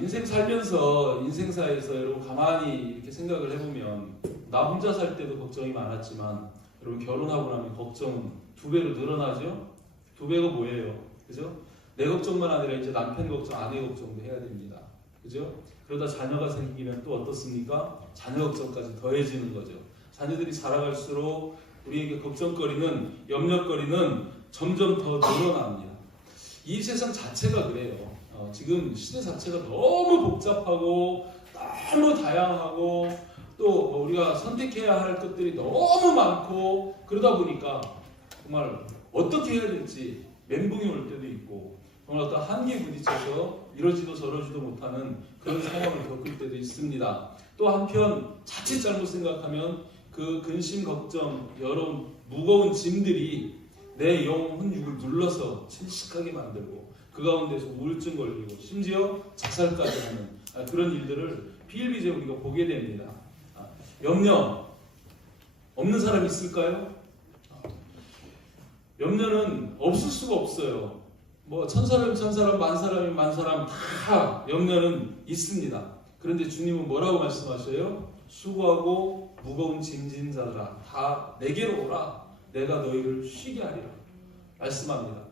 인생 살면서 인생사에서 여러분 가만히 이렇게 생각을 해보면 나 혼자 살 때도 걱정이 많았지만 여러분 결혼하고 나면 걱정은 2배로 늘어나죠? 2배가 뭐예요? 그죠? 내 걱정만 아니라 이제 남편 걱정, 아내 걱정도 해야 됩니다. 그죠? 그러다 자녀가 생기면 또 어떻습니까? 자녀 걱정까지 더해지는 거죠. 자녀들이 자라갈수록 우리에게 걱정거리는, 염려거리는 점점 더 늘어납니다. 이 세상 자체가 그래요. 지금 시대 자체가 너무 복잡하고 너무 다양하고 또 우리가 선택해야 할 것들이 너무 많고 그러다 보니까 정말 어떻게 해야 될지 멘붕이 올 때도 있고 정말 어떤 한계에 부딪혀서 이러지도 저러지도 못하는 그런 상황을 겪을 때도 있습니다. 또 한편 자칫 잘못 생각하면 그 근심, 걱정, 여러 무거운 짐들이 내 영, 혼육을 눌러서 침식하게 만들고 그 가운데서 우울증 걸리고 심지어 자살까지 하는 그런 일들을 비일비재 우리가 보게 됩니다. 염려 없는 사람 있을까요? 염려는 없을 수가 없어요. 뭐 천사라면 천사람, 만사라면 만사람 다 염려는 있습니다. 그런데 주님은 뭐라고 말씀하셔요? 수고하고 무거운 짐진 자들아 다 내게로 오라 내가 너희를 쉬게 하리라 말씀합니다.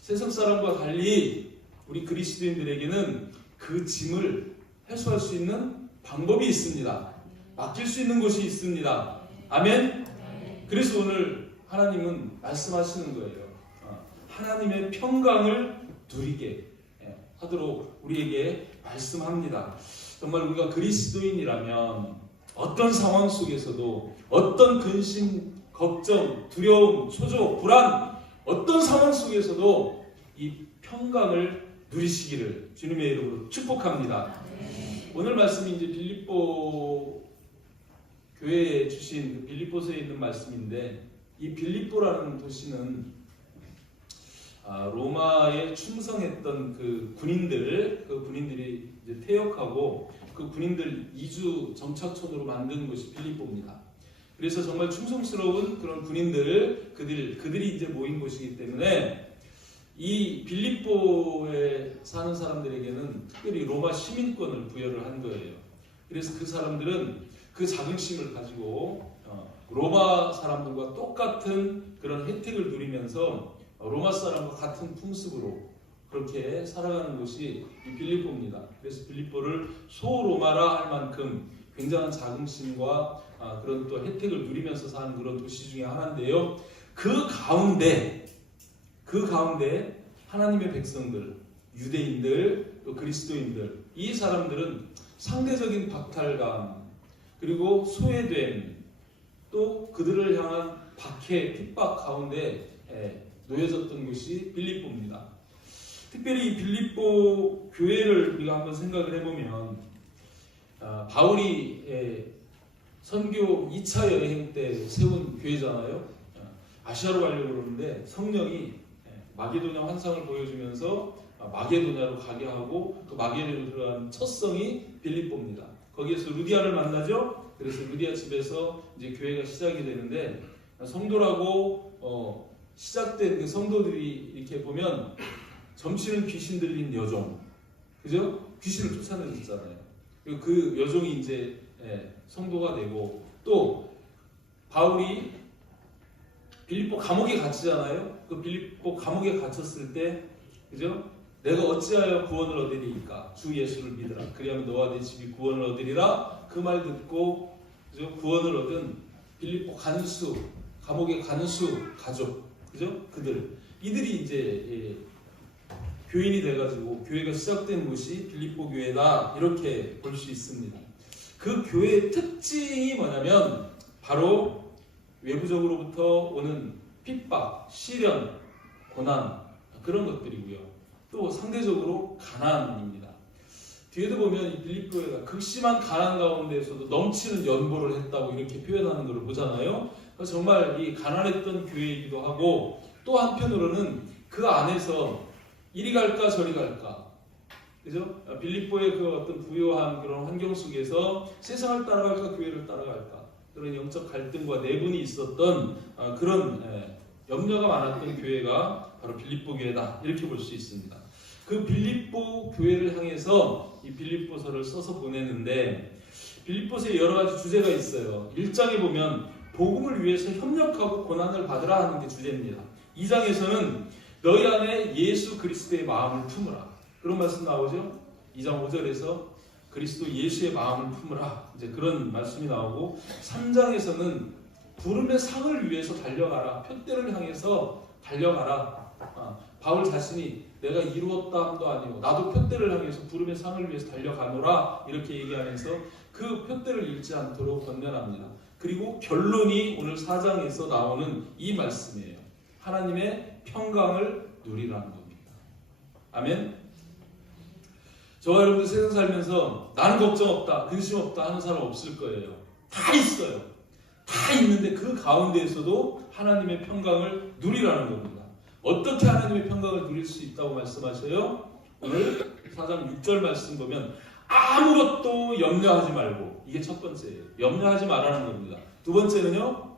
세상 사람과 달리 우리 그리스도인들에게는 그 짐을 해소할 수 있는 방법이 있습니다. 맡길 수 있는 곳이 있습니다. 아멘? 그래서 오늘 하나님은 말씀하시는 거예요. 하나님의 평강을 누리게 하도록 우리에게 말씀합니다. 정말 우리가 그리스도인이라면 어떤 상황 속에서도 어떤 근심, 걱정, 두려움, 초조, 불안 어떤 상황 속에서도 이 평강을 누리시기를 주님의 이름으로 축복합니다. 오늘 말씀이 이제 빌립보 교회에 주신 빌립보서에 있는 말씀인데 이 빌립보라는 도시는 로마에 충성했던 그 군인들이 이제 퇴역하고 그 군인들 이주 정착촌으로 만든 곳이 빌립보입니다. 그래서 정말 충성스러운 그런 군인들, 그들이 이제 모인 곳이기 때문에 이 빌립보에 사는 사람들에게는 특별히 로마 시민권을 부여를 한 거예요. 그래서 그 사람들은 그 자긍심을 가지고 로마 사람들과 똑같은 그런 혜택을 누리면서 로마 사람과 같은 풍습으로 그렇게 살아가는 곳이 이 빌립보입니다. 그래서 빌립보를 소로마라 할 만큼 굉장한 자긍심과 그런 또 혜택을 누리면서 사는 그런 도시 중에 하나인데요. 그 가운데 하나님의 백성들, 유대인들, 또 그리스도인들 이 사람들은 상대적인 박탈감 그리고 소외됨 또 그들을 향한 박해, 핍박 가운데 놓여졌던 곳이 빌립보입니다. 특별히 이 빌립보 교회를 우리가 한번 생각을 해보면 바울이 선교 2차 여행 때 세운 교회잖아요. 아시아로 가려고 그러는데 성령이 마게도냐 환상을 보여주면서 마게도냐로 가게 하고 또 마게도냐로 들어간 첫 성이 빌립보입니다. 거기에서 루디아를 만나죠. 그래서 루디아 집에서 이제 교회가 시작이 되는데 성도라고 시작된 그 성도들이 이렇게 보면 점치는 귀신 들린 여종, 그죠? 귀신을 쫓아내셨잖아요. 그리고 그 여종이 이제 성도가 되고 또 바울이 빌립보 감옥에 갇히잖아요. 그 빌립보 감옥에 갇혔을 때, 그죠? 내가 어찌하여 구원을 얻으리이까? 주 예수를 믿으라. 그리하면 너와 네 집이 구원을 얻으리라. 그 말 듣고 그죠? 구원을 얻은 빌립보 간수, 감옥의 간수 가족, 그죠? 이들이 이제 교인이 돼가지고 교회가 시작된 곳이 빌립보 교회다 이렇게 볼 수 있습니다. 그 교회의 특징이 뭐냐면 바로 외부적으로부터 오는 핍박, 시련, 고난 그런 것들이고요. 또 상대적으로 가난입니다. 뒤에도 보면 이 빌립보가 극심한 가난 가운데에서도 넘치는 연보를 했다고 이렇게 표현하는 것을 보잖아요. 그래서 정말 이 가난했던 교회이기도 하고 또 한편으로는 그 안에서 이리 갈까 저리 갈까, 그죠? 빌립보의 그 어떤 부유한 그런 환경 속에서 세상을 따라갈까 교회를 따라갈까 그런 영적 갈등과 내분이 있었던 그런 염려가 많았던 교회가 바로 빌립보 교회다 이렇게 볼 수 있습니다. 그 빌립보 교회를 향해서 이 빌립보서를 써서 보냈는데 빌립보서에 여러 가지 주제가 있어요. 1장에 보면 복음을 위해서 협력하고 고난을 받으라 하는 게 주제입니다. 2장에서는 너희 안에 예수 그리스도의 마음을 품으라. 그런 말씀 나오죠. 2장 5절에서 그리스도 예수의 마음을 품으라. 이제 그런 말씀이 나오고 3장에서는 부름의 상을 위해서 달려가라. 표대를 향해서 달려가라. 바울 자신이 내가 이루었다 함도 아니고 나도 표대를 향해서 부름의 상을 위해서 달려가노라 이렇게 얘기하면서 그 표대를 잃지 않도록 권면합니다. 그리고 결론이 오늘 4장에서 나오는 이 말씀이에요. 하나님의 평강을 누리라는 겁니다. 아멘. 저와 여러분들 세상 살면서 나는 걱정 없다, 근심 없다 하는 사람 없을 거예요. 다 있어요. 다 있는데 그 가운데에서도 하나님의 평강을 누리라는 겁니다. 어떻게 하나님의 평강을 누릴 수 있다고 말씀하셔요? 오늘 4장 6절 말씀 보면 아무것도 염려하지 말고, 이게 첫 번째예요. 염려하지 말라는 겁니다. 두 번째는요,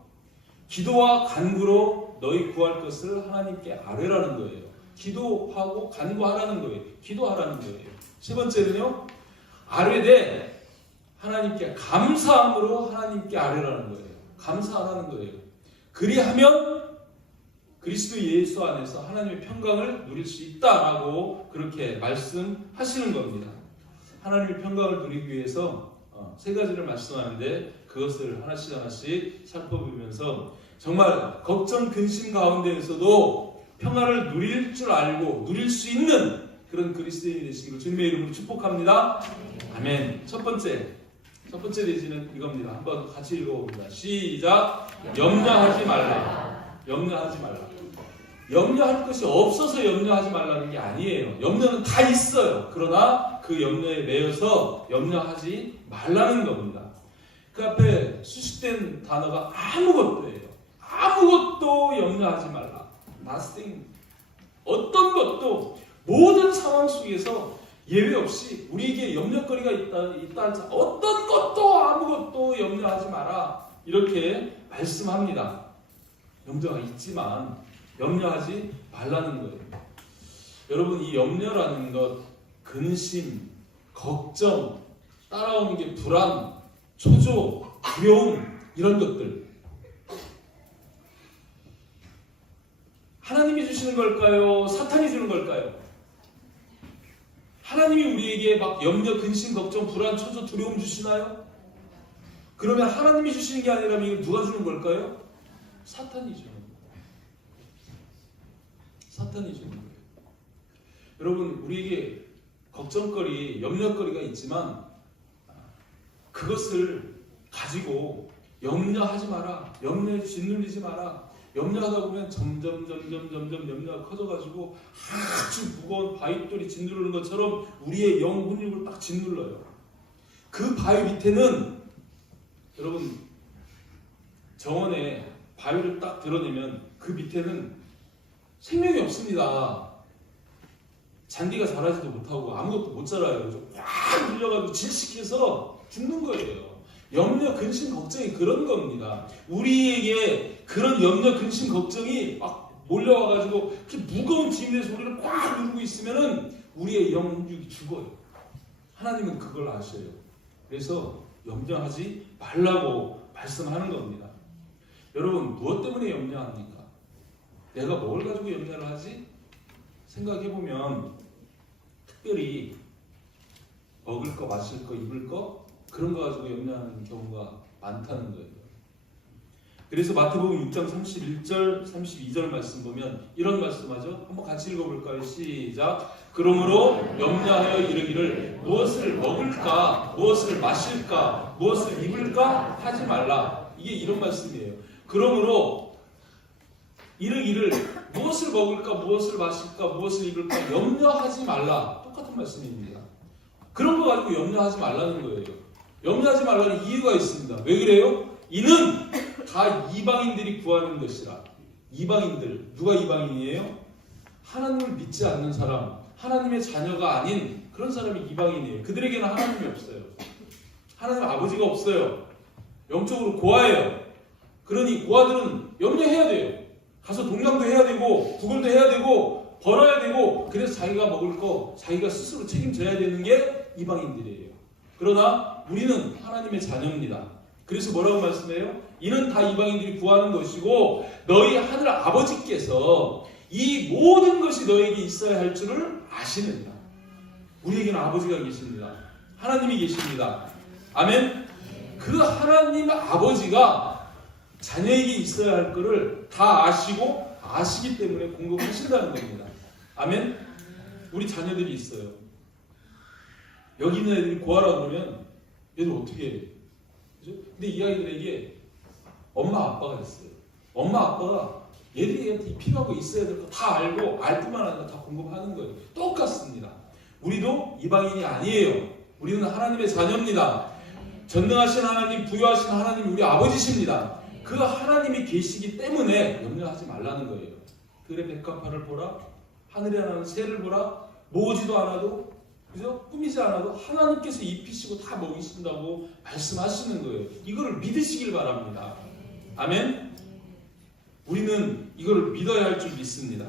기도와 간구로 너희 구할 것을 하나님께 아뢰라는 거예요. 기도하고 간구하라는 거예요. 기도하라는 거예요. 세 번째는요, 아뢰되 하나님께 감사함으로 하나님께 아뢰라는 거예요. 감사하라는 거예요. 그리하면 그리스도 예수 안에서 하나님의 평강을 누릴 수 있다라고 그렇게 말씀하시는 겁니다. 하나님의 평강을 누리기 위해서 세 가지를 말씀하는데 그것을 하나씩 하나씩 살펴보면서 정말 걱정 근심 가운데에서도 평화를 누릴 줄 알고 누릴 수 있는 그런 그리스도인이 되시기를 주님의 이름으로 축복합니다. 아멘. 첫 번째 내지는 이겁니다. 한번 같이 읽어봅니다. 시작. 염려하지 말라. 염려하지 말라. 염려할 것이 없어서 염려하지 말라는 게 아니에요. 염려는 다 있어요. 그러나 그 염려에 매여서 염려하지 말라는 겁니다. 그 앞에 수식된 단어가 아무것도예요. 아무것도 염려하지 말라. Nothing. 어떤 것도 모든 상황 속에서 예외 없이 우리에게 염려거리가 있다 하자 어떤 것도 아무것도 염려하지 마라. 이렇게 말씀합니다. 염려가 있지만 염려하지 말라는 거예요. 여러분, 이 염려라는 것, 근심, 걱정, 따라오는 게 불안, 초조, 두려움, 이런 것들 하나님이 주시는 걸까요? 사탄이 주는 걸까요? 하나님이 우리에게 막 염려, 근심, 걱정, 불안, 초조, 두려움 주시나요? 그러면 하나님이 주시는 게 아니라면 이거 누가 주는 걸까요? 사탄이 주는 거예요. 사탄이 주는 거예요. 여러분, 우리에게 걱정거리, 염려거리가 있지만 그것을 가지고 염려하지 마라. 염려에 짓눌리지 마라. 염려하다 보면 점점 염려가 커져가지고 아주 무거운 바위돌이 짓누르는 것처럼 우리의 영 훈육을 딱 짓눌러요. 그 바위 밑에는 여러분, 정원에 바위를 딱 드러내면 그 밑에는 생명이 없습니다. 잔디가 자라지도 못하고 아무것도 못 자라요. 꽉 눌려가지고 질식해서 죽는 거예요. 염려, 근심, 걱정이 그런 겁니다. 우리에게 그런 염려, 근심, 걱정이 막 몰려와가지고 이렇게 무거운 짐에서 우리를 꽉 누르고 있으면은 우리의 영육이 죽어요. 하나님은 그걸 아셔요. 그래서 염려하지 말라고 말씀하는 겁니다. 여러분, 무엇 때문에 염려합니까? 내가 뭘 가지고 염려를 하지? 생각해보면 특별히 먹을 거, 마실 거, 입을 거 그런 거 가지고 염려하는 경우가 많다는 거예요. 그래서 마태복음 6장 31절, 32절 말씀 보면 이런 말씀하죠. 한번 같이 읽어볼까요? 시작. 그러므로 염려하여 이르기를 무엇을 먹을까, 무엇을 마실까, 무엇을 입을까 하지 말라. 이게 이런 말씀이에요. 그러므로 이르기를 무엇을 먹을까, 무엇을 마실까, 무엇을 입을까 염려하지 말라. 똑같은 말씀입니다. 그런 거 가지고 염려하지 말라는 거예요. 염려하지 말라는 이유가 있습니다. 왜 그래요? 이는 다 이방인들이 구하는 것이라. 이방인들, 누가 이방인이에요? 하나님을 믿지 않는 사람, 하나님의 자녀가 아닌 그런 사람이 이방인이에요. 그들에게는 하나님이 없어요. 하나님 아버지가 없어요. 영적으로 고아예요. 그러니 고아들은 염려해야 돼요. 가서 동양도 해야 되고 구걸도 해야 되고 벌어야 되고 그래서 자기가 먹을 거 자기가 스스로 책임져야 되는 게 이방인들이에요. 그러나 우리는 하나님의 자녀입니다. 그래서 뭐라고 말씀해요? 이는 다 이방인들이 구하는 것이고 너희 하늘 아버지께서 이 모든 것이 너에게 있어야 할 줄을 아시느니라. 우리에게는 아버지가 계십니다. 하나님이 계십니다. 아멘. 그 하나님 아버지가 자녀에게 있어야 할 것을 다 아시고 아시기 때문에 공급하신다는 겁니다. 아멘. 우리 자녀들이 있어요. 여기 있는 애들이 구하라 그러면 얘들 어떻게 해요? 그죠? 근데 이 아이들에게 엄마 아빠가 있어요. 엄마 아빠가 얘들한테 필요한 거 있어야 될 거 다 알고 알 뿐만 아니라 다 공급하는 거예요. 똑같습니다. 우리도 이방인이 아니에요. 우리는 하나님의 자녀입니다. 전능하신 하나님, 부유하신 하나님 우리 아버지십니다. 그 하나님이 계시기 때문에 염려하지 말라는 거예요. 그래 백합화를 보라, 하늘에 나는 새를 보라, 모으지도 않아도, 그죠? 꾸미지 않아도 하나님께서 입히시고 다 먹이신다고 말씀하시는 거예요. 이거를 믿으시길 바랍니다. 아멘. 우리는 이거를 믿어야 할 줄 믿습니다.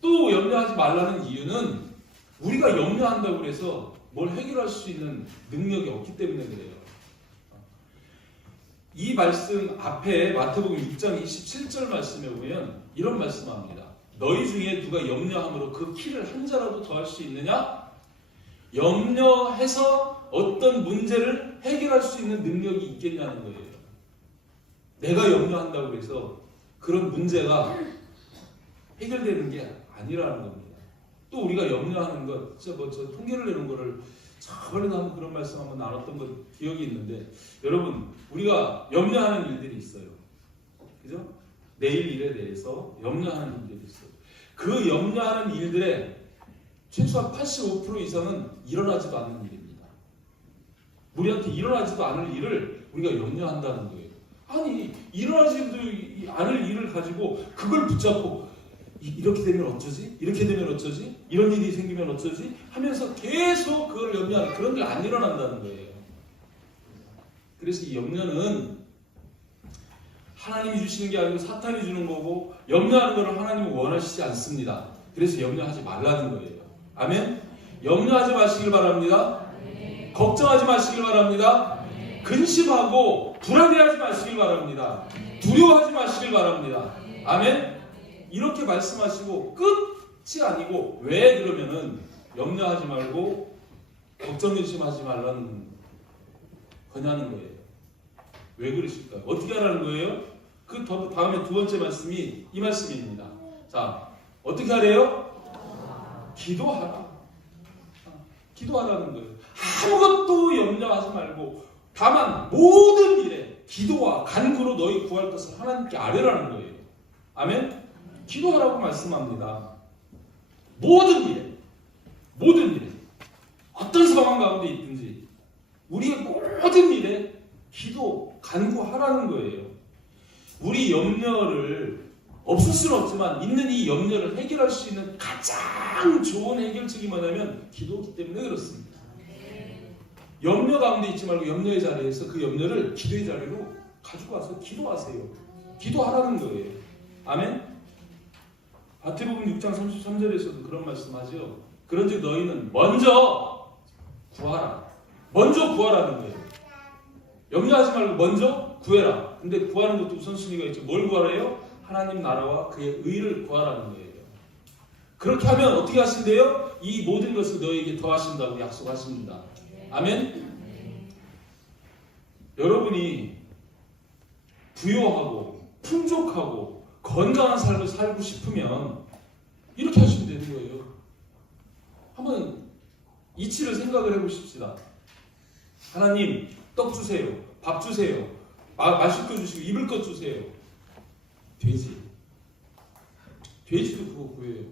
또 염려하지 말라는 이유는 우리가 염려한다고 해서 뭘 해결할 수 있는 능력이 없기 때문에 그래요. 이 말씀 앞에 마태복음 6장 27절 말씀에 보면 이런 말씀합니다. 너희 중에 누가 염려함으로 그 키를 한 자라도 더할 수 있느냐? 염려해서 어떤 문제를 해결할 수 있는 능력이 있겠냐는 거예요. 내가 염려한다고 해서 그런 문제가 해결되는 게 아니라는 겁니다. 또 우리가 염려하는 것, 저 통계를 내는 거를 저번에도 한번 그런 말씀 한번 나눴던 것 기억이 있는데, 여러분 우리가 염려하는 일들이 있어요. 그죠? 내일 일에 대해서 염려하는 일들이 있어요. 그 염려하는 일들의 최소한 85% 이상은 일어나지도 않는 일입니다. 우리한테 일어나지도 않을 일을 우리가 염려한다는 거예요. 아니 일어나지도 않을 일을 가지고 그걸 붙잡고 이렇게 되면 어쩌지? 이렇게 되면 어쩌지? 이런 일이 생기면 어쩌지? 하면서 계속 그걸 염려하는 그런 게 안 일어난다는 거예요. 그래서 이 염려는 하나님이 주시는 게 아니고 사탄이 주는 거고, 염려하는 것을 하나님은 원하시지 않습니다. 그래서 염려하지 말라는 거예요. 아멘? 염려하지 마시길 바랍니다. 걱정하지 마시길 바랍니다. 근심하고 불안해하지 마시길 바랍니다. 두려워하지 마시길 바랍니다. 아멘? 이렇게 말씀하시고 끝이 아니고, 왜 그러면은 염려하지 말고 걱정 근심하지 말라는 거냐는 거예요. 왜 그러실까요? 어떻게 하라는 거예요? 그 다음에 두 번째 말씀이 이 말씀입니다. 자, 어떻게 하래요? 기도하라. 기도하라는 거예요. 아무것도 염려하지 말고 다만 모든 일에 기도와 간구로 너희 구할 것을 하나님께 아뢰라는 거예요. 아멘? 기도하라고 말씀합니다. 모든 일에 어떤 상황 가운데 있든지 우리의 모든 일에 기도, 간구하라는 거예요. 우리 염려를 없을 수는 없지만 있는 이 염려를 해결할 수 있는 가장 좋은 해결책이 뭐냐면 기도이기 때문에 그렇습니다. 염려 가운데 있지 말고 염려의 자리에서 그 염려를 기도의 자리로 가지고 와서 기도하세요. 기도하라는 거예요. 아멘? 마태복음 6장 33절에서도 그런 말씀하죠. 그런즉 너희는 먼저 구하라. 먼저 구하라는 거예요. 염려하지 말고 먼저 구해라. 근데 구하는 것도 우선순위가 있죠. 뭘 구하래요? 하나님 나라와 그의 의를 구하라는 거예요. 그렇게 하면 어떻게 하신대요? 이 모든 것을 너에게 더하신다고 약속하십니다. 아멘? 여러분이 부유하고 풍족하고 건강한 삶을 살고 싶으면 이렇게 하시면 되는 거예요. 한번 이치를 생각을 해보십시다. 하나님 떡 주세요. 밥 주세요. 마실 거 주시고 입을 것 주세요. 돼지도 그거 구해요.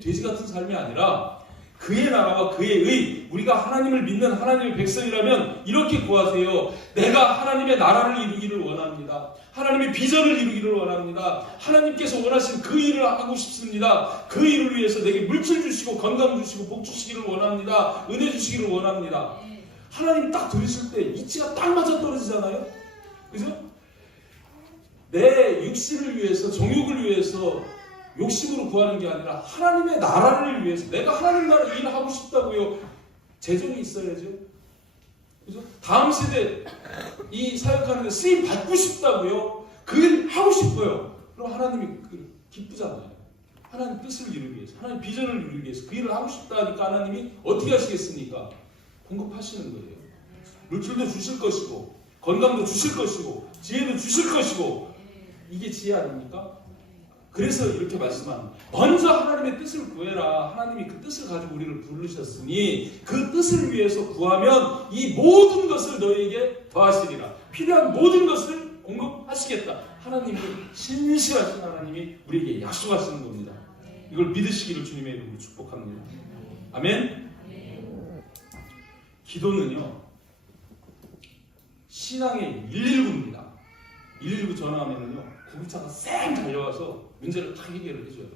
돼지 같은 삶이 아니라 그의 나라와 그의 의, 우리가 하나님을 믿는 하나님의 백성이라면 이렇게 구하세요. 내가 하나님의 나라를 이루기를 원합니다. 하나님의 비전을 이루기를 원합니다. 하나님께서 원하신 그 일을 하고 싶습니다. 그 일을 위해서 내게 물질 주시고 건강 주시고 복 주시기를 원합니다. 은혜 주시기를 원합니다. 하나님 딱 들으실 때 이치가 딱 맞아 떨어지잖아요. 그죠? 내 육신을 위해서, 정욕을 위해서 욕심으로 구하는 게 아니라 하나님의 나라를 위해서 내가 하나님 나라 일을 하고 싶다고요. 재정이 있어야죠. 그죠? 다음 세대 이 사역하는데 쓰임 받고 싶다고요. 그 일 하고 싶어요. 그럼 하나님이 기쁘잖아요. 하나님 뜻을 이루기 위해서, 하나님 비전을 이루기 위해서 그 일을 하고 싶다니까 하나님이 어떻게 하시겠습니까? 공급하시는 거예요. 물질도 주실 것이고 건강도 주실 것이고 지혜도 주실 것이고 이게 지혜 아닙니까? 그래서 이렇게 말씀합니다. 먼저 하나님의 뜻을 구해라. 하나님이 그 뜻을 가지고 우리를 부르셨으니 그 뜻을 위해서 구하면 이 모든 것을 너희에게 더하시리라. 필요한 모든 것을 공급하시겠다. 하나님은 신실하신 하나님이 우리에게 약속하시는 겁니다. 이걸 믿으시기를 주님의 이름으로 축복합니다. 아멘. 기도는요 신앙의 119입니다. 119 전화하면은요 구급차가 쌩 달려와서 문제를 다 해결을 해줘요.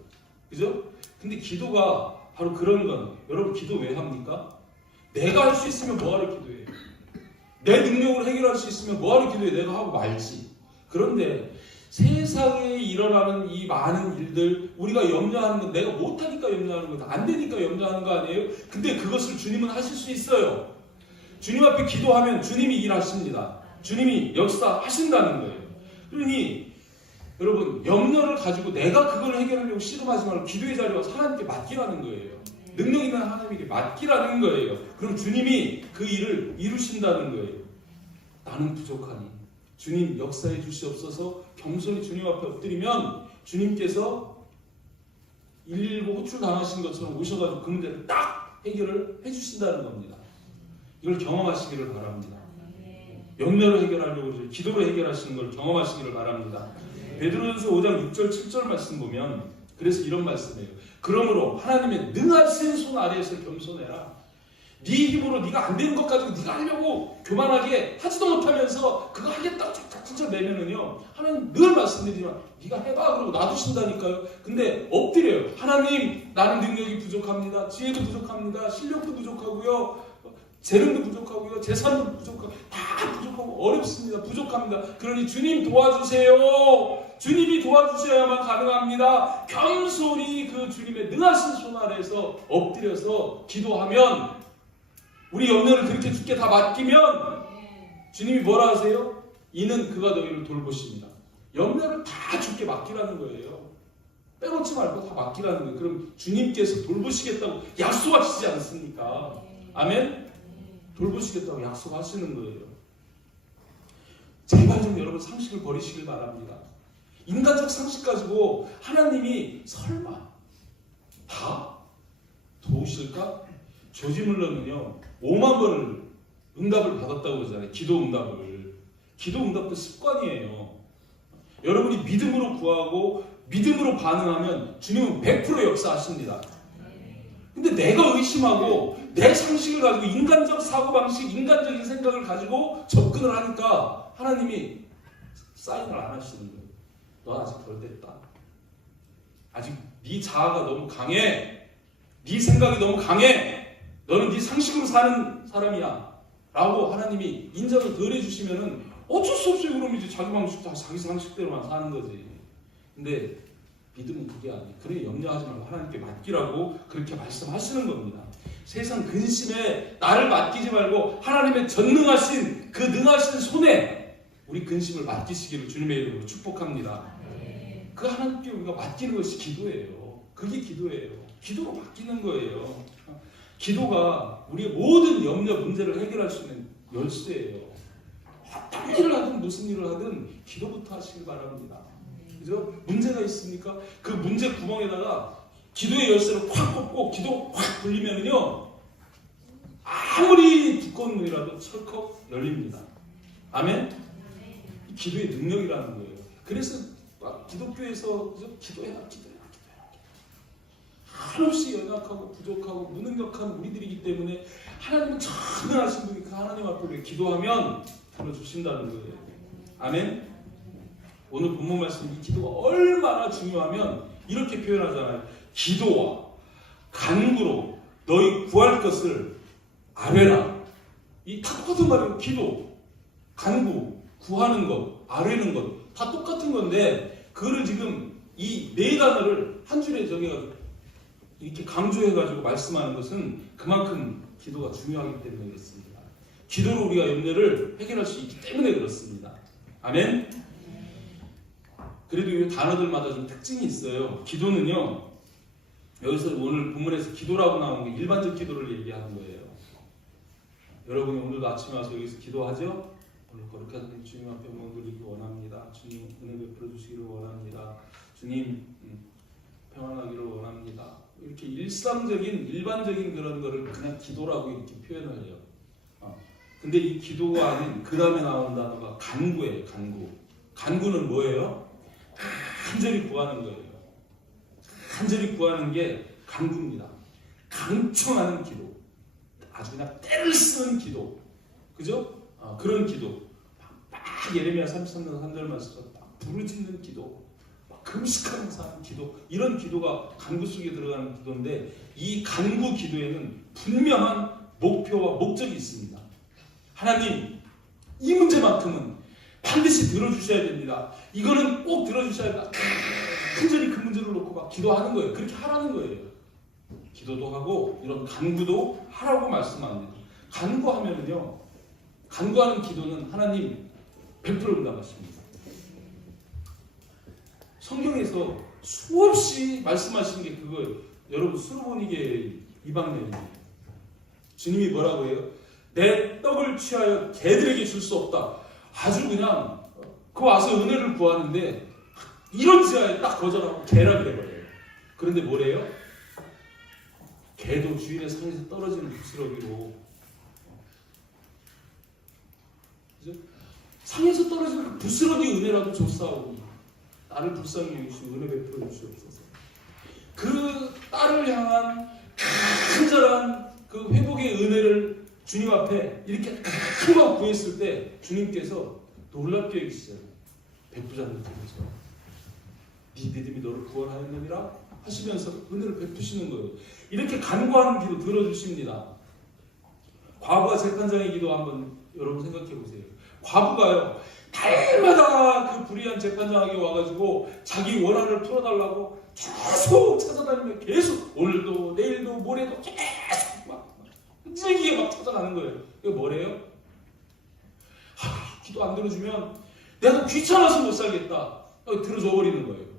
그죠? 근데 기도가 바로 그런 건, 여러분 기도 왜 합니까? 내가 할 수 있으면 뭐하러 기도해요? 내 능력으로 해결할 수 있으면 뭐하러 기도해? 내가 하고 말지. 그런데 세상에 일어나는 이 많은 일들, 우리가 염려하는 건 내가 못하니까 염려하는 거다. 안 되니까 염려하는 거 아니에요? 근데 그것을 주님은 하실 수 있어요. 주님 앞에 기도하면 주님이 일하십니다. 주님이 역사하신다는 거예요. 그러니 여러분 염려를 가지고 내가 그걸 해결하려고 씨름하지 말고 기도의 자리에 와서 하나님께 맡기라는 거예요. 능력 있는 하나님에게 맡기라는 거예요. 그럼 주님이 그 일을 이루신다는 거예요. 나는 부족하니 주님 역사해 주시옵소서. 겸손히 주님 앞에 엎드리면 주님께서 119 호출 당하신 것처럼 오셔가지고 그 문제를 딱 해결을 해주신다는 겁니다. 이걸 경험하시기를 바랍니다. 염려로 해결하려고 기도로 해결하시는 걸 경험하시기를 바랍니다. 베드로전서 5장 6절 7절 말씀 보면 그래서 이런 말씀이에요. 그러므로 하나님의 능하신 손 아래에서 겸손해라. 네 힘으로 네가 안 되는 것 가지고 네가 하려고 교만하게 하지도 못하면서 그거 하겠다고 진짜 내면은요 하나님 늘 말씀드리지만 네가 해봐 그러고 놔두신다니까요. 근데 엎드려요. 하나님 나는 능력이 부족합니다. 지혜도 부족합니다. 실력도 부족하고요. 재능도 부족하고요. 재산도 부족하고 다 부족하고 어렵습니다. 부족합니다. 그러니 주님 도와주세요. 주님이 도와주셔야만 가능합니다. 겸손히 그 주님의 능하신 손 아래에서 엎드려서 기도하면 우리 염려를 그렇게 주께 다 맡기면 주님이 뭐라 하세요? 이는 그가 너희를 돌보십니다. 염려를 다 주께 맡기라는 거예요. 빼놓지 말고 다 맡기라는 거예요. 그럼 주님께서 돌보시겠다고 약속하시지 않습니까? 아멘? 돌보시겠다고 약속하시는 거예요. 제발 좀 여러분 상식을 버리시길 바랍니다. 인간적 상식 가지고 하나님이 설마 다 도우실까? 조지 물러는요 5만 번을 응답을 받았다고 그러잖아요. 기도 응답을. 기도 응답도 습관이에요. 여러분이 믿음으로 구하고 믿음으로 반응하면 주님은 100% 역사하십니다. 근데 내가 의심하고 내 상식을 가지고 인간적 사고방식, 인간적인 생각을 가지고 접근을 하니까 하나님이 사인을 안 하시는 거예요. 너 아직 덜 됐다. 아직 네 자아가 너무 강해. 네 생각이 너무 강해. 너는 네 상식으로 사는 사람이야. 라고 하나님이 인정을 덜 해주시면은 어쩔 수 없어요. 그럼 이제 자기 방식, 자기 상식대로만 사는 거지. 근데 믿음은 그게 아니에요. 그래 염려하지 말고 하나님께 맡기라고 그렇게 말씀하시는 겁니다. 세상 근심에 나를 맡기지 말고 하나님의 전능하신 그 능하신 손에 우리 근심을 맡기시기를 주님의 이름으로 축복합니다. 그 하나님께 우리가 맡기는 것이 기도예요. 그게 기도예요. 기도로 맡기는 거예요. 기도가 우리의 모든 염려 문제를 해결할 수 있는 열쇠예요. 어떤 일을 하든 무슨 일을 하든 기도부터 하시길 바랍니다. 그죠? 문제가 있습니까? 그 문제 구멍에다가 기도의 열쇠를 확 꽂고 기도 확 돌리면요 아무리 두꺼운 문이라도 철컥 열립니다. 아멘? 기도의 능력이라는 거예요. 그래서 기독교에서 기도해라. 한없이 연약하고 부족하고 무능력한 우리들이기 때문에 하나님은 전능하신 분이 그 하나님 앞에 기도하면 들어주신다는 거예요. 아멘? 오늘 본문 말씀 이 기도가 얼마나 중요하면 이렇게 표현하잖아요. 기도와 간구로 너희 구할 것을 아뢰라. 이 다 똑같은 말이에요. 기도, 간구, 구하는 것, 아뢰는 것 다 똑같은 건데 그거를 지금 이 네 단어를 한 줄에 저기가 이렇게 강조해가지고 말씀하는 것은 그만큼 기도가 중요하기 때문에 그렇습니다. 기도로 우리가 염려를 해결할 수 있기 때문에 그렇습니다. 아멘. 그래도 이 단어들마다 좀 특징이 있어요. 기도는요, 여기서 오늘 본문에서 기도라고 나온 게 일반적 기도를 얘기하는 거예요. 여러분이 오늘도 아침에 와서 여기서 기도하죠? 오늘 거룩한 주님 앞에 몸 돌리기 원합니다. 주님 은혜 베풀어 주시기를 원합니다. 주님 평안하기를 원합니다. 이렇게 일상적인 일반적인 그런 거를 그냥 기도라고 이렇게 표현을 해요. 근데 이 기도가 아닌 그 다음에 나온 단어가 간구예요. 간구. 간구는 뭐예요? 간절히 구하는 거예요. 간절히 구하는 게 간구입니다. 강청하는 기도. 아주 그냥 때를 쓰는 기도. 그죠? 그런 기도. 막 예레미야 33장 3절 말씀처럼 막 부르짖는 기도. 막 금식하면서 하는 기도. 이런 기도가 간구 속에 들어가는 기도인데 이 간구 기도에는 분명한 목표와 목적이 있습니다. 하나님, 이 문제만큼은 반드시 들어주셔야 됩니다. 이거는 꼭 들어주셔야 됩니다. 간절히 그 문제를 놓고 막 기도하는 거예요. 그렇게 하라는 거예요. 기도도 하고 이런 간구도 하라고 말씀합니다. 간구하면은요, 간구하는 기도는 하나님 100% 응답하십니다. 성경에서 수없이 말씀하시는 게 그거예요. 여러분 수르보니게 이방인이에요. 주님이 뭐라고 해요? 내 떡을 취하여 개들에게 줄 수 없다. 아주 그냥 그 와서 은혜를 구하는데 이런 지하에 딱 거절하고 개라 그래버려요. 그런데 뭐래요? 개도 주인의 상에서 떨어지는 부스러기로, 그죠? 상에서 떨어지는 그 부스러기 은혜라도 줬사오니 나를 불쌍히 여기시고 은혜 베풀어 주시옵소서. 그 딸을 향한 간절한 그 회복의 은혜를 주님 앞에 이렇게 크게 구했을 때 주님께서 놀랍게 여기시잖아요. 백부장님 들으죠. 네 믿음이 너를 구원하였느니라 하시면서 은혜를 베푸시는 거예요. 이렇게 간구하는 기도 들어주십니다. 과부와 재판장의 기도 한번 여러분 생각해 보세요. 과부가요, 달마다 그 불의한 재판장에게 와가지고 자기 원한을 풀어달라고 계속 찾아다니며 계속 오늘도 내일도 모레도 계속 막 찔기게 막 찾아가는 거예요. 이거 뭐래요? 기도 안 들어주면 내가 귀찮아서 못 살겠다. 들어줘 버리는 거예요.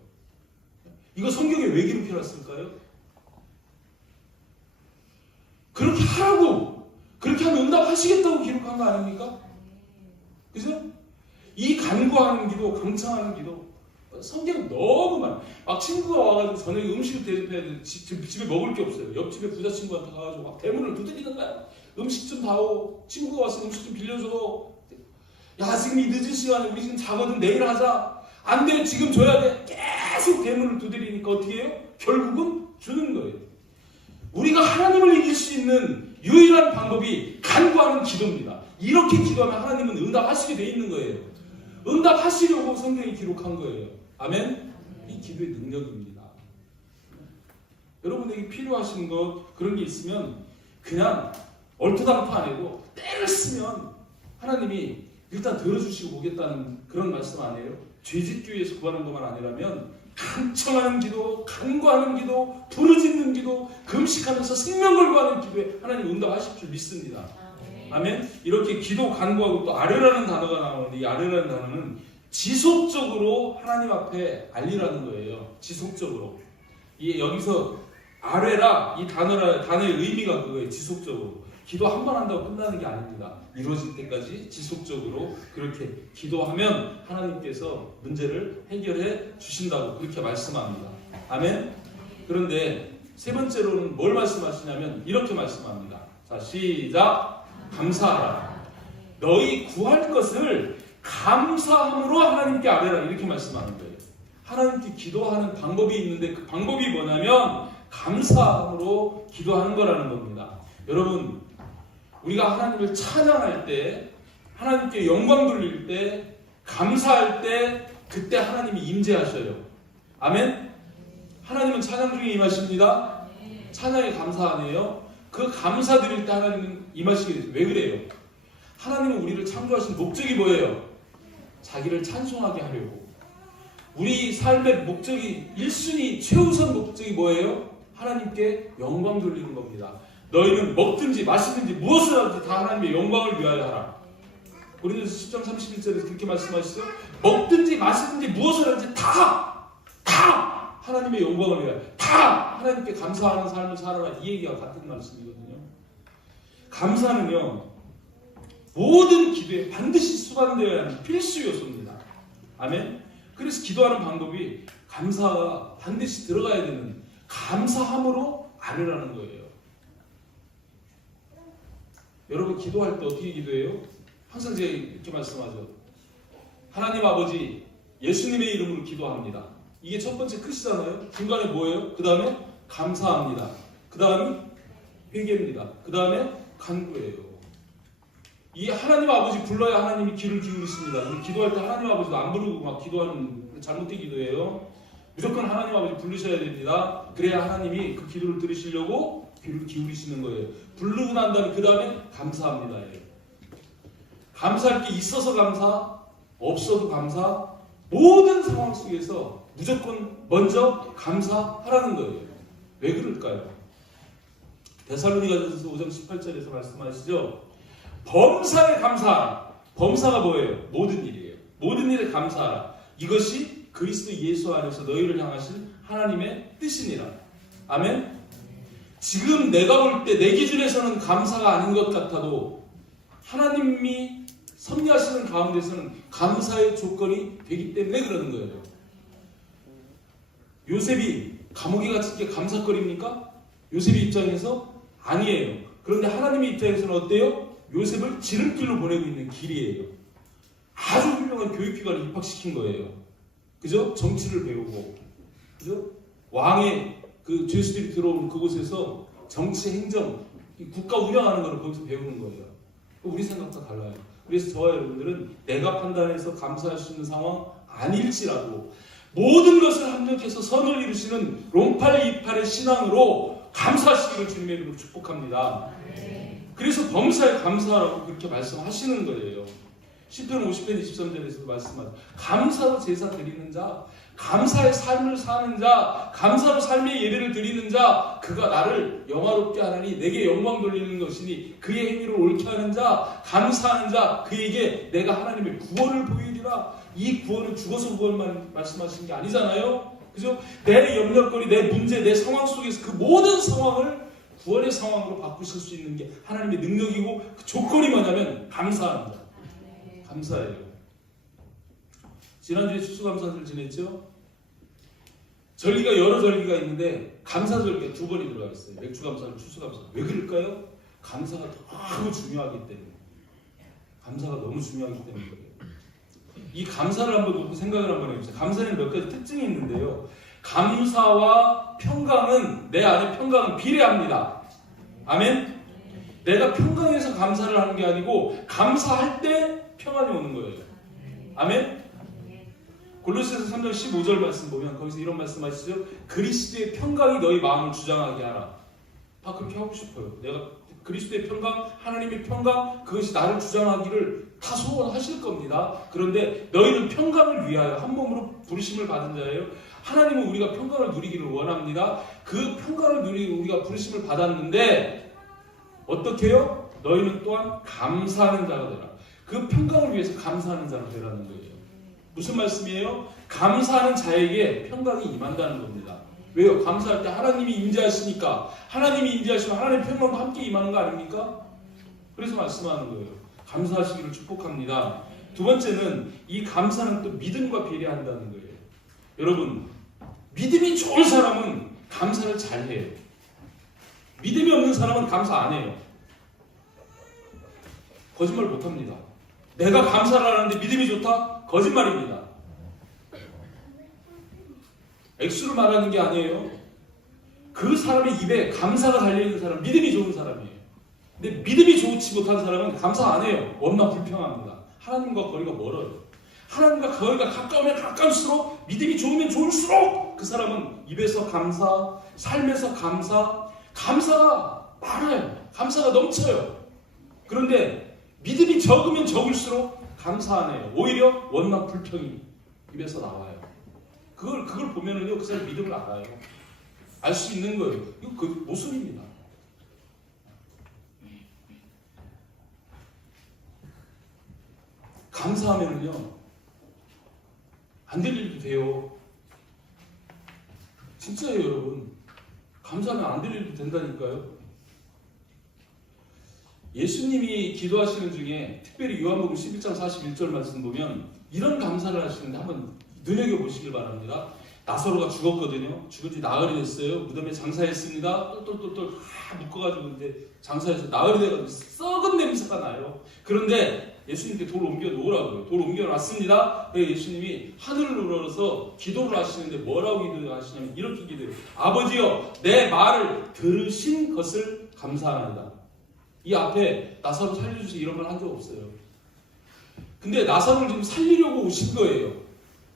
이거 성경에 왜 기록해놨을까요? 그렇게 하라고, 그렇게 하면 응답하시겠다고 기록한 거 아닙니까? 그죠? 이 간구하는 기도, 강창하는 기도, 성경 너무 많아요. 막 친구가 와가지고 저녁에 음식을 대접해야 돼. 집에 먹을 게 없어요. 옆집에 부자친구한테 가가지고 막 대문을 두드리는 거야. 음식 좀 다오. 친구가 와서 음식 좀 빌려줘. 야, 지금 이 늦은 시간에 우리 지금 자거든. 내일 하자. 안 돼, 지금 줘야 돼. 계속 대문을 두드리니까 어떻게 해요? 결국은 주는 거예요. 우리가 하나님을 이길 수 있는 유일한 방법이 간구하는 기도입니다. 이렇게 기도하면 하나님은 응답하시게 돼 있는 거예요. 응답하시려고 성경이 기록한 거예요. 아멘? 이 기도의 능력입니다. 여러분에게 필요하신 것, 그런 게 있으면 그냥 얼토당토 안 하고 때를 쓰면 하나님이 일단 들어주시고 오겠다는 그런 말씀 아니에요? 죄짓기 위해서 구하는 것만 아니라면 간청하는 기도, 간구하는 기도, 부르짖는 기도, 금식하면서 생명 걸고 하는 기도에 하나님 응답하실 줄 믿습니다. 아멘? 이렇게 기도, 간구하고 또 아뢰라는 단어가 나오는데 이 아뢰라는 단어는 지속적으로 하나님 앞에 알리라는 거예요. 지속적으로. 여기서 아뢰라, 이 단어의 의미가 그거예요. 지속적으로. 기도 한 번 한다고 끝나는 게 아닙니다. 이루어질 때까지 지속적으로 그렇게 기도하면 하나님께서 문제를 해결해 주신다고 그렇게 말씀합니다. 아멘? 그런데 세 번째로는 뭘 말씀하시냐면 이렇게 말씀합니다. 자, 시작! 감사하라. 너희 구할 것을 감사함으로 하나님께 아뢰라. 이렇게 말씀하는 거예요. 하나님께 기도하는 방법이 있는데 그 방법이 뭐냐면 감사함으로 기도하는 거라는 겁니다. 여러분, 우리가 하나님을 찬양할 때, 하나님께 영광 돌릴 때, 감사할 때, 그때 하나님이 임재하셔요. 아멘? 하나님은 찬양 중에 임하십니다. 찬양에 감사 아니에요? 그 감사 드릴 때 하나님은 임하시게 돼요. 왜 그래요? 하나님은 우리를 창조하신 목적이 뭐예요? 자기를 찬송하게 하려고. 우리 삶의 목적이 1순위 최우선 목적이 뭐예요? 하나님께 영광 돌리는 겁니다. 너희는 먹든지 마시든지 무엇을 하든지 다 하나님의 영광을 위하여 하라. 고린도서 10장 31절에서 그렇게 말씀하시죠. 먹든지 마시든지 무엇을 하든지 다 하나님의 영광을 위하여, 다 하나님께 감사하는 삶을 살아라. 이 얘기와 같은 말씀이거든요. 감사는요, 모든 기도에 반드시 수반되어야 하는 필수 요소입니다. 아멘. 그래서 기도하는 방법이 감사가 반드시 들어가야 되는, 감사함으로 아뢰라는 거예요. 여러분 기도할 때 어떻게 기도해요? 항상 제가 이렇게 말씀하죠. 하나님 아버지 예수님의 이름으로 기도합니다. 이게 첫 번째 끝이잖아요. 중간에 뭐예요? 그 다음에 감사합니다. 그 다음에 회개입니다. 그 다음에 간구예요. 이 하나님 아버지 불러야 하나님이 귀를 기울이십니다. 기도할 때 하나님 아버지도 안 부르고 막 기도하는 잘못된 기도예요. 무조건 하나님 아버지 부르셔야 됩니다. 그래야 하나님이 그 기도를 들으시려고 귀를 기울이시는 거예요. 부르고 난 다음에 그 다음에 감사합니다. 감사할 게 있어서 감사, 없어도 감사, 모든 상황 속에서 무조건 먼저 감사하라는 거예요. 왜 그럴까요? 데살로니가전서 5장 18절에서 말씀하시죠. 범사에 감사하라. 범사가 뭐예요? 모든 일이에요. 모든 일에 감사하라. 이것이 그리스도 예수 안에서 너희를 향하신 하나님의 뜻이니라. 아멘. 지금 내가 볼 때 내 기준에서는 감사가 아닌 것 같아도 하나님이 섭리하시는 가운데서는 감사의 조건이 되기 때문에 그러는 거예요. 요셉이 감옥에 갇힌 게 감사거리입니까? 요셉의 입장에서 아니에요. 그런데 하나님의 입장에서는 어때요? 요셉을 지름길로 보내고 있는 길이에요. 아주 훌륭한 교육기관을 입학시킨 거예요. 그죠? 정치를 배우고, 그죠? 왕의 그 죄수들이 들어오는 그곳에서 정치, 행정, 국가 운영하는 걸 거기서 배우는 거예요. 우리 생각과 달라요. 그래서 저와 여러분들은 내가 판단해서 감사할 수 있는 상황 아닐지라도 모든 것을 합력해서 선을 이루시는 롬팔이팔의 신앙으로 감사하시기를 주님의 이름으로 축복합니다. 그래서 범사에 감사하라고 그렇게 말씀하시는 거예요. 시편 50편 23절에서도 말씀하죠. 감사로 제사 드리는 자, 감사의 삶을 사는 자, 감사로 삶의 예배를 드리는 자, 그가 나를 영화롭게 하나니 내게 영광 돌리는 것이니 그의 행위를 옳게 하는 자, 감사하는 자, 그에게 내가 하나님의 구원을 보이리라. 이 구원은 죽어서 구원만 말씀하시는 게 아니잖아요. 그죠? 내 염려거리, 내 문제, 내 상황 속에서 그 모든 상황을 구원의 상황으로 바꾸실 수 있는 게 하나님의 능력이고 그 조건이 뭐냐면 감사하는 자. 감사해요. 지난주에 추수감사를 지냈죠? 절기가 여러 절기가 있는데 감사절기가 2번이 들어가 있어요. 맥주감사랑 추수감사. 왜 그럴까요? 감사가 너무 중요하기 때문에. 감사가 너무 중요하기 때문에 그래요. 이 감사를 한번 놓고 생각을 한번 해보세요. 감사에는 몇 가지 특징이 있는데요. 감사와 평강은, 내 안에 평강은 비례합니다. 아멘? 내가 평강해서 감사를 하는 게 아니고 감사할 때 평안이 오는 거예요. 아멘? 골로새서 3장 15절 말씀 보면 거기서 이런 말씀 하시죠. 그리스도의 평강이 너희 마음을 주장하게 하라. 다 그렇게 하고 싶어요. 내가 그리스도의 평강, 하나님의 평강, 그것이 나를 주장하기를 다 소원하실 겁니다. 그런데 너희는 평강을 위하여 한 몸으로 부르심을 받은 자예요. 하나님은 우리가 평강을 누리기를 원합니다. 그 평강을 누리기 우리가 부르심을 받았는데 어떻게 해요? 너희는 또한 감사하는 자가 되라. 그 평강을 위해서 감사하는 자가 되라는 거예요. 무슨 말씀이에요? 감사하는 자에게 평강이 임한다는 겁니다. 왜요? 감사할 때 하나님이 임재하시니까, 하나님이 임재하시면 하나님의 평강도 함께 임하는 거 아닙니까? 그래서 말씀하는 거예요. 감사하시기를 축복합니다. 두 번째는 이 감사는 또 믿음과 비례한다는 거예요. 여러분, 믿음이 좋은 사람은 감사를 잘해요. 믿음이 없는 사람은 감사 안 해요. 거짓말 못합니다. 내가 감사를 하는데 믿음이 좋다? 거짓말입니다. 액수로 말하는 게 아니에요. 그 사람의 입에 감사가 달려있는 사람, 믿음이 좋은 사람이에요. 근데 믿음이 좋지 못한 사람은 감사 안 해요. 원망 불평합니다. 하나님과 거리가 멀어요. 하나님과 거리가 가까우면 가까울수록, 믿음이 좋으면 좋을수록 그 사람은 입에서 감사, 삶에서 감사, 감사가 많아요. 감사가 넘쳐요. 그런데 믿음이 적으면 적을수록 감사 안 해요. 오히려 원망 불평이 입에서 나와요. 그걸 보면은요, 그 사람 믿음을 알아요. 알 수 있는 거예요. 이거 그 모순입니다. 감사하면은요, 안 될 일도 돼요. 진짜예요, 여러분. 감사하면 안 될 일도 된다니까요. 예수님이 기도하시는 중에 특별히 요한복음 11장 41절 말씀 보면 이런 감사를 하시는데 한번 눈여겨보시길 바랍니다. 나사로가 죽었거든요. 죽은 지 나흘이 됐어요. 무덤에 장사했습니다. 똘똘똘똘 다 묶어가지고 근데 장사해서 나흘이 돼가지고 썩은 냄새가 나요. 그런데 예수님께 돌 옮겨 놓으라고요. 돌 옮겨 놨습니다. 예수님이 하늘을 우러러서 기도를 하시는데 뭐라고 기도하시냐면 이렇게 기도해요. 아버지여, 내 말을 들으신 것을 감사합니다. 이 앞에 나사로 살려주세요 이런 말 한 적 없어요. 근데 나사로를 지금 살리려고 오신 거예요.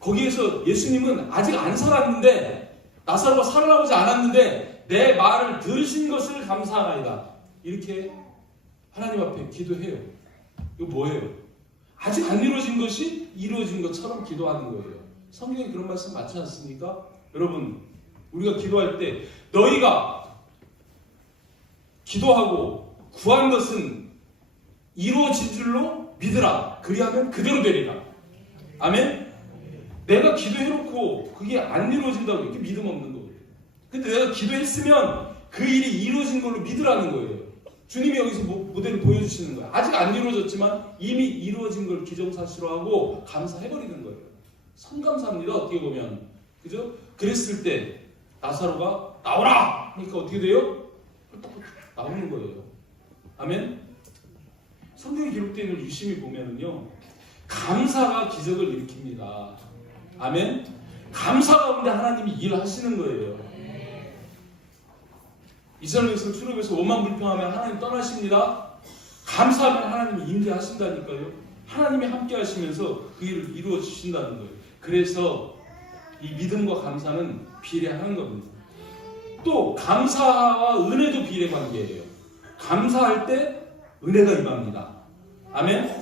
거기에서 예수님은 아직 안 살았는데, 나사로가 살아나오지 않았는데 내 말을 들으신 것을 감사하나이다. 이렇게 하나님 앞에 기도해요. 이거 뭐예요? 아직 안 이루어진 것이 이루어진 것처럼 기도하는 거예요. 성경에 그런 말씀 많지 않습니까? 여러분, 우리가 기도할 때 너희가 기도하고 구한 것은 이루어진 줄로 믿으라. 그리하면 그대로 되리라. 아멘? 내가 기도해놓고 그게 안 이루어진다고 이렇게 믿음 없는 거예요. 근데 내가 기도했으면 그 일이 이루어진 걸로 믿으라는 거예요. 주님이 여기서 모델을 보여주시는 거예요. 아직 안 이루어졌지만 이미 이루어진 걸 기정사실화하고 감사해버리는 거예요. 성감사합니다. 어떻게 보면. 그죠? 그랬을 때 나사로가 나오라! 그러니까 어떻게 돼요? 나오는 거예요. 아멘? 성경에 기록되어 있는 유심히 보면은요, 감사가 기적을 일으킵니다. 아멘? 감사 가운데 하나님이 일하시는 거예요. 이스라엘에서 출애굽에서 오만 불평하면 하나님 떠나십니다. 감사하면 하나님이 임재하신다니까요. 하나님이 함께 하시면서 그 일을 이루어 주신다는 거예요. 그래서 이 믿음과 감사는 비례하는 겁니다. 또 감사와 은혜도 비례 관계예요. 감사할 때 은혜가 임합니다. 아멘?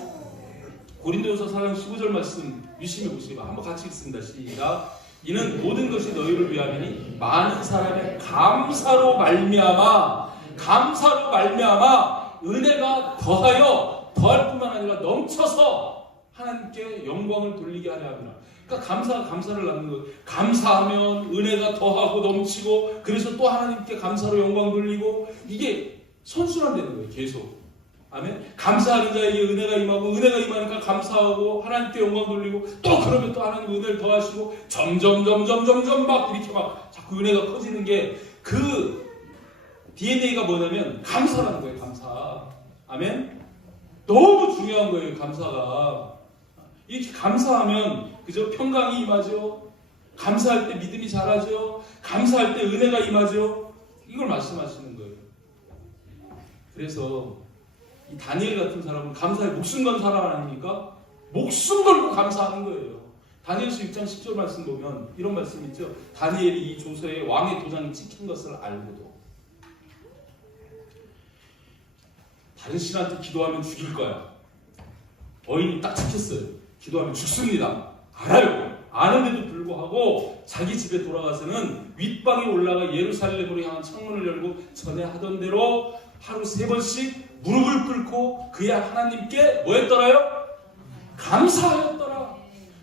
고린도후서 4장 15절 말씀 유심히 보시기 바랍니다. 한번 같이 읽습니다. 시작. 이는 모든 것이 너희를 위함이니 많은 사람의 감사로 말미암아 은혜가 더할 뿐만 아니라 넘쳐서 하나님께 영광을 돌리게 하려 합니다. 그러니까 감사가 감사를 낳는 거예요. 감사하면 은혜가 더하고 넘치고, 그래서 또 하나님께 감사로 영광 돌리고, 이게 선순환되는 거예요. 계속. 아멘. 감사하는 자에게 은혜가 임하고, 은혜가 임하니까 감사하고 하나님께 영광 돌리고, 또 그러면 또 하나님 은혜를 더하시고, 점점 막 이렇게 막 자꾸 은혜가 커지는 게, 그 DNA가 뭐냐면 감사라는 거예요. 감사. 아멘. 너무 중요한 거예요. 감사가. 이렇게 감사하면 그죠? 평강이 임하죠. 감사할 때 믿음이 자라죠. 감사할 때 은혜가 임하죠. 이걸 말씀하시는 거예요. 그래서 이 다니엘 같은 사람은 감사에 목숨 건 사람 아닙니까? 목숨 걸고 감사하는 거예요. 다니엘서 6장 10절 말씀 보면 이런 말씀 있죠. 다니엘이 이 조서에 왕의 도장이 찍힌 것을 알고도 다른 신한테 기도하면 죽일 거야. 어인이 딱 찍혔어요. 기도하면 죽습니다. 알아요. 아는데도 불구하고 자기 집에 돌아가서는 윗방에 올라가 예루살렘으로 향한 창문을 열고 전에 하던 대로 하루 3번씩 무릎을 꿇고 그야 하나님께 뭐 했더라요? 감사하였더라.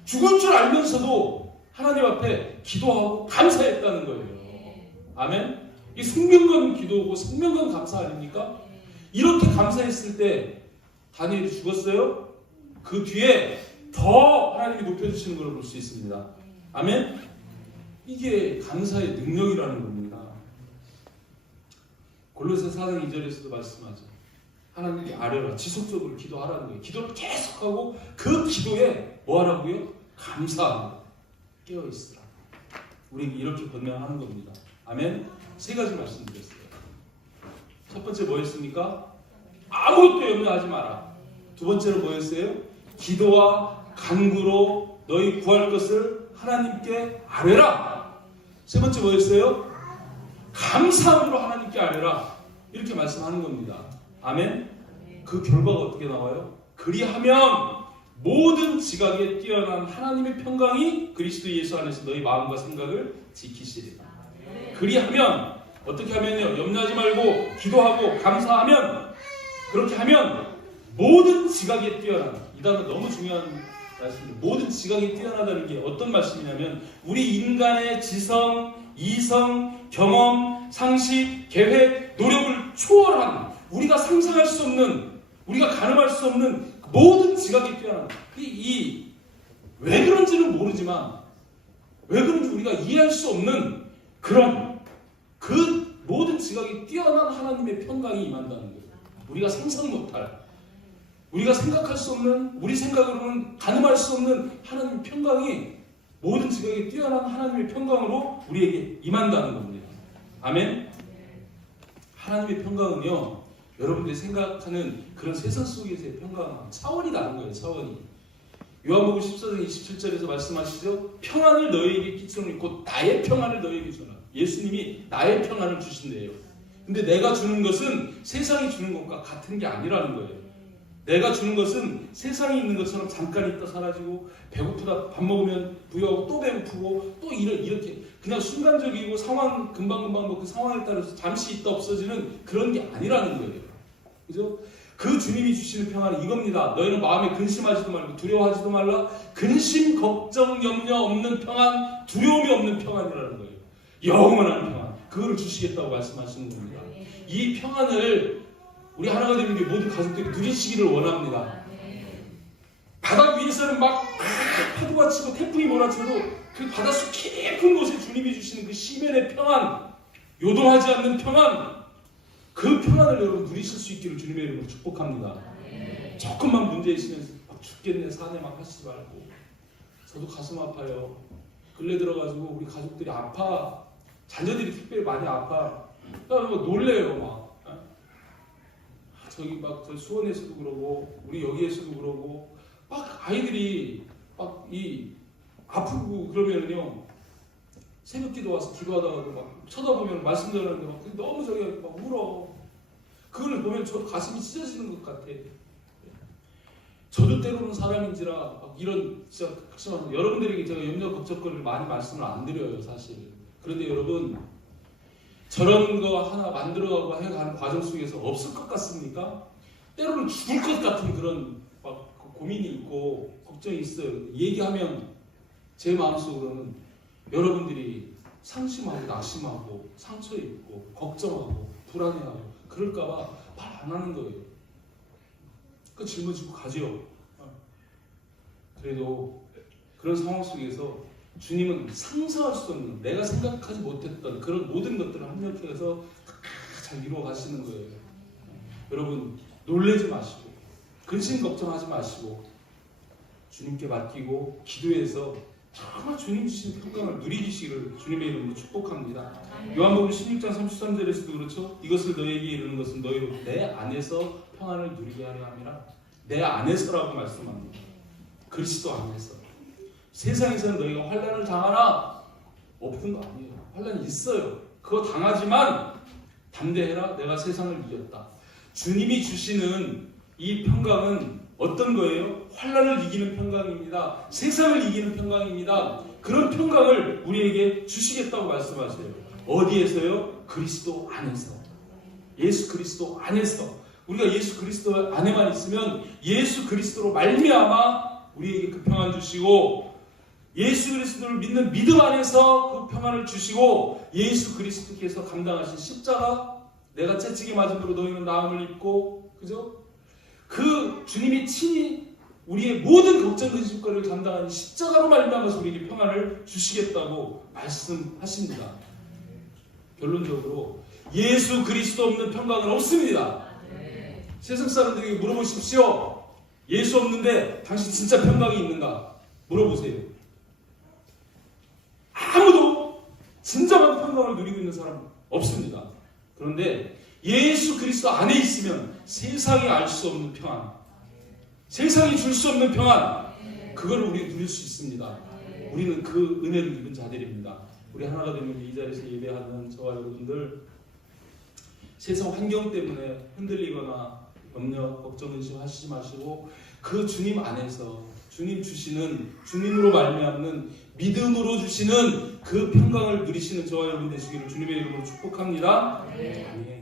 죽을 줄 알면서도 하나님 앞에 기도하고 감사했다는 거예요. 아멘? 이 생명건 기도고 생명건 감사 아닙니까? 이렇게 감사했을 때 다니엘이 죽었어요? 그 뒤에 더 하나님이 높여주시는 걸 볼 수 있습니다. 아멘? 이게 감사의 능력이라는 겁니다. 골로새 4장 2절에서도 말씀하죠. 하나님께 아뢰라. 지속적으로 기도하라는 거예요. 기도를 계속하고 그 기도에 뭐 하라고요? 감사하라. 깨어있으라. 우리에게 이렇게 권면하는 겁니다. 아멘? 3가지 말씀드렸어요. 첫 번째 뭐였습니까? 아무것도 염려하지 마라. 두 번째로 뭐였어요? 기도와 간구로 너희 구할 것을 하나님께 아뢰라. 세 번째 뭐였어요? 감사함으로 하나님께 아뢰라. 이렇게 말씀하는 겁니다. 아멘? 그 결과가 어떻게 나와요? 그리하면 모든 지각에 뛰어난 하나님의 평강이 그리스도 예수 안에서 너희 마음과 생각을 지키시리라. 그리하면 어떻게 하면요? 염려하지 말고 기도하고 감사하면, 그렇게 하면 모든 지각에 뛰어난, 이 단어 너무 중요한 말씀입니다. 모든 지각에 뛰어나다는 게 어떤 말씀이냐면 우리 인간의 지성, 이성, 경험, 상식, 계획, 노력을 초월한, 우리가 상상할 수 없는, 우리가 가늠할 수 없는 모든 지각에 뛰어난, 왜 그런지는 모르지만 왜 그런지 우리가 이해할 수 없는 그런 그 모든 지각에 뛰어난 하나님의 평강이 임한다는 거예요. 우리가 상상 못할, 우리가 생각할 수 없는, 우리 생각으로는 가늠할 수 없는 하나님의 평강이 모든 지각에 뛰어난 하나님의 평강으로 우리에게 임한다는 겁니다. 아멘? 하나님의 평강은요, 여러분들이 생각하는 그런 세상 속에서의 평강은 차원이 다른 거예요. 차원이. 요한복음 14장 27절에서 말씀하시죠. 평안을 너희에게 끼치노니 곧 나의 평안을 너희에게 주라. 예수님이 나의 평안을 주신대요. 근데 내가 주는 것은 세상이 주는 것과 같은 게 아니라는 거예요. 내가 주는 것은 세상에 있는 것처럼 잠깐 있다 사라지고, 배고프다 밥 먹으면 부여하고 또 배고프고 또 이렇게 그냥 순간적이고 상황 금방금방 그 상황에 따라서 잠시 있다 없어지는 그런 게 아니라는 거예요. 그죠? 그 주님이 주시는 평안은 이겁니다. 너희는 마음에 근심하지도 말고 두려워하지도 말라. 근심, 걱정, 염려 없는 평안, 두려움이 없는 평안이라는 거예요. 영원한 평안. 그거를 주시겠다고 말씀하시는 겁니다. 이 평안을 우리 하나가 되는 게 모든 가족들이 누리시기를 원합니다. 바다 위에서는 막 파도가 치고 태풍이 몰아쳐도 그 바닷속 깊은 곳에 주님이 주시는 그 시면의 평안, 요동하지 않는 평안, 그 평안을 여러분 누리실 수 있기를 주님의 이름으로 축복합니다. 조금만 문제 있으면 막 죽겠네 사네 막 하시지 말고. 저도 가슴 아파요. 근래 들어가지고 우리 가족들이 아파, 자녀들이 특별히 많이 아파. 그러니까 놀래요 막. 저기 막 저 수원에서도 그러고 우리 여기에서도 그러고 막 아이들이 막 아프고 그러면은요, 새벽기도 와서 기도하다가도 막 쳐다보면 말씀 전하는데 막 너무 저기 막 울어. 그걸 보면 저 가슴이 찢어지는 것 같아. 저도 때로는 사람인지라 막 이런 진짜 극심한, 여러분들에게 제가 염려 걱정거리를 많이 말씀을 안 드려요 사실. 그런데 여러분, 저런 거 하나 만들어가고 해가는 과정 속에서 없을 것 같습니까? 때로는 죽을 것 같은 그런 막 고민이 있고 걱정이 있어요. 얘기하면 제 마음속으로는 여러분들이 상심하고 낙심하고 상처 입고 걱정하고 불안해하고 그럴까봐 말 안 하는 거예요. 그 짊어지고 가죠. 그래도 그런 상황 속에서 주님은 상상할 수 없는, 내가 생각하지 못했던 그런 모든 것들을 합력해서 잘 이루어 가시는 거예요. 여러분 놀라지 마시고 근심 걱정하지 마시고 주님께 맡기고 기도해서 정말 주님 주신 평강을 누리시기를 주님의 이름으로 축복합니다. 요한복음 16장 33절에서도 그렇죠. 이것을 너희에게 이르는 것은 너희로 내 안에서 평안을 누리게 하려 함이라. 내 안에서라고 말씀합니다. 그리스도 안에서. 세상에서는 너희가 환난을 당하나? 없는 거 아니에요. 환난이 있어요. 그거 당하지만 담대해라. 내가 세상을 이겼다. 주님이 주시는 이 평강은 어떤 거예요? 환난을 이기는 평강입니다. 세상을 이기는 평강입니다. 그런 평강을 우리에게 주시겠다고 말씀하세요. 어디에서요? 그리스도 안에서. 예수 그리스도 안에서. 우리가 예수 그리스도 안에만 있으면 예수 그리스도로 말미암아 우리에게 그 평안 주시고, 예수 그리스도를 믿는 믿음 안에서 그 평안을 주시고, 예수 그리스도께서 감당하신 십자가, 내가 채찍에 맞음으로 너희는 나음을 입고, 그죠? 그 주님이 친히 우리의 모든 걱정 근심거리를 감당하는 십자가로 말미암아서 우리에게 평안을 주시겠다고 말씀하십니다. 결론적으로 예수 그리스도 없는 평강은 없습니다. 세상 사람들에게 물어보십시오. 예수 없는데 당신 진짜 평강이 있는가? 물어보세요. 아무도 진정한 평강을 누리고 있는 사람 없습니다. 그런데 예수 그리스도 안에 있으면 세상이 알 수 없는 평안, 세상이 줄 수 없는 평안, 그걸 우리가 누릴 수 있습니다. 우리는 그 은혜를 입은 자들입니다. 우리 하나가 되면 이 자리에서 예배하는 저와 여러분들, 세상 환경 때문에 흔들리거나 염려, 걱정, 근심 하시지 마시고 그 주님 안에서 주님 주시는, 주님으로 말미암는 믿음으로 주시는 그 평강을 누리시는 저와 여러분 되시기를 주님의 이름으로 축복합니다. 네. 아멘.